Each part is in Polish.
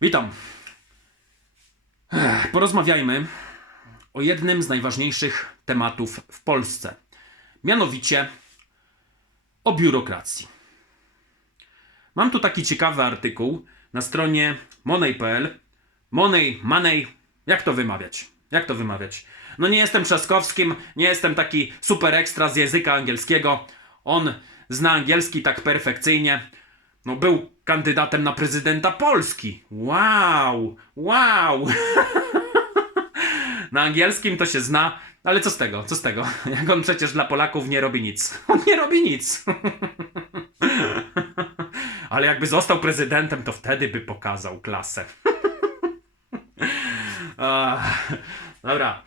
Witam. Porozmawiajmy o jednym z najważniejszych tematów w Polsce. Mianowicie o biurokracji. Mam tu taki ciekawy artykuł na stronie money.pl. Money, money, jak to wymawiać? Jak to wymawiać? No nie jestem Trzaskowskim, nie jestem taki super ekstra z języka angielskiego. On zna angielski tak perfekcyjnie. No był kandydatem na prezydenta Polski. Wow, wow. na angielskim to się zna, ale co z tego, co z tego? Jak on przecież dla Polaków nie robi nic. On nie robi nic. ale jakby został prezydentem, to wtedy by pokazał klasę. Ach, Dobra.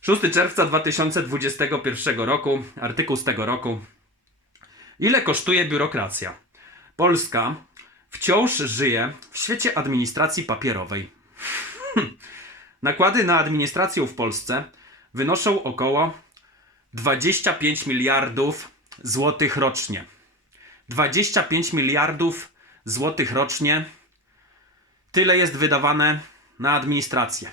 6 czerwca 2021 roku, artykuł z tego roku. Ile kosztuje biurokracja? Polska wciąż żyje w świecie administracji papierowej. Nakłady na administrację w Polsce wynoszą około 25 miliardów złotych rocznie. 25 miliardów złotych rocznie tyle jest wydawane na administrację.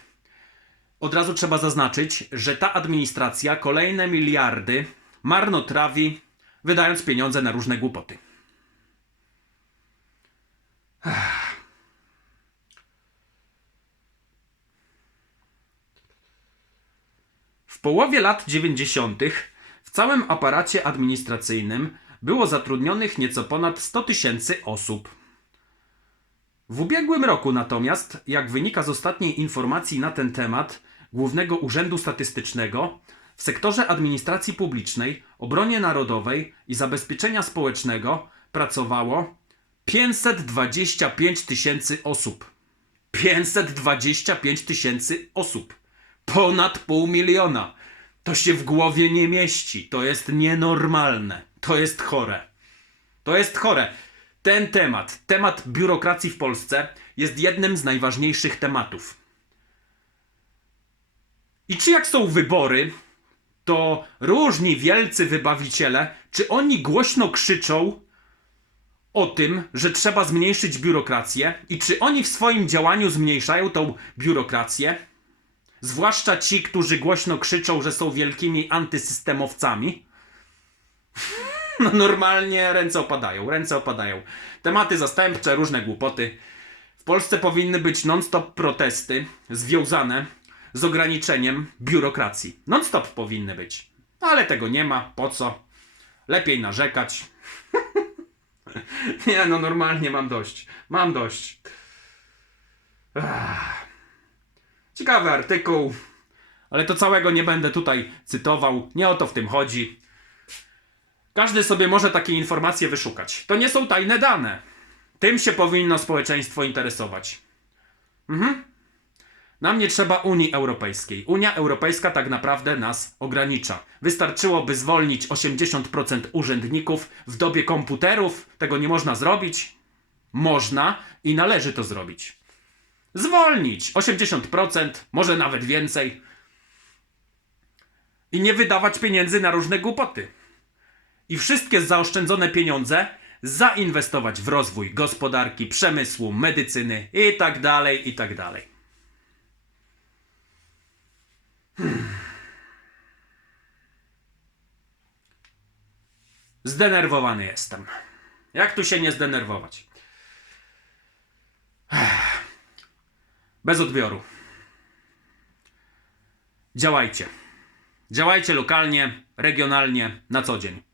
Od razu trzeba zaznaczyć, że ta administracja kolejne miliardy marnotrawi, wydając pieniądze na różne głupoty. W połowie lat 90. w całym aparacie administracyjnym było zatrudnionych nieco ponad 100 tysięcy osób. W ubiegłym roku natomiast, jak wynika z ostatniej informacji na ten temat Głównego Urzędu Statystycznego, w sektorze administracji publicznej, obronie narodowej i zabezpieczenia społecznego pracowało 525 tysięcy osób. 525 tysięcy osób. Ponad pół miliona. To się w głowie nie mieści. To jest nienormalne. To jest chore. To jest chore. Ten temat, temat biurokracji w Polsce, jest jednym z najważniejszych tematów. I czy jak są wybory, to różni wielcy wybawiciele, czy oni głośno krzyczą o tym, że trzeba zmniejszyć biurokrację i czy oni w swoim działaniu zmniejszają tą biurokrację? Zwłaszcza ci, którzy głośno krzyczą, że są wielkimi antysystemowcami. No normalnie ręce opadają, ręce opadają. Tematy zastępcze, różne głupoty. W Polsce powinny być non-stop protesty związane z ograniczeniem biurokracji. Non-stop powinny być. Ale tego nie ma. Po co? Lepiej narzekać. nie, no normalnie mam dość. Mam dość. Ciekawy artykuł, ale to całego nie będę tutaj cytował. Nie o to w tym chodzi. Każdy sobie może takie informacje wyszukać. To nie są tajne dane. Tym się powinno społeczeństwo interesować. Mhm. Nam nie trzeba Unii Europejskiej. Unia Europejska tak naprawdę nas ogranicza. Wystarczyłoby zwolnić 80% urzędników w dobie komputerów. Tego nie można zrobić. Można i należy to zrobić. Zwolnić 80%, może nawet więcej. I nie wydawać pieniędzy na różne głupoty i wszystkie zaoszczędzone pieniądze zainwestować w rozwój gospodarki, przemysłu, medycyny i tak dalej, i tak dalej. Hmm. Zdenerwowany jestem. Jak tu się nie zdenerwować? Bez odbioru. Działajcie. Działajcie lokalnie, regionalnie, na co dzień.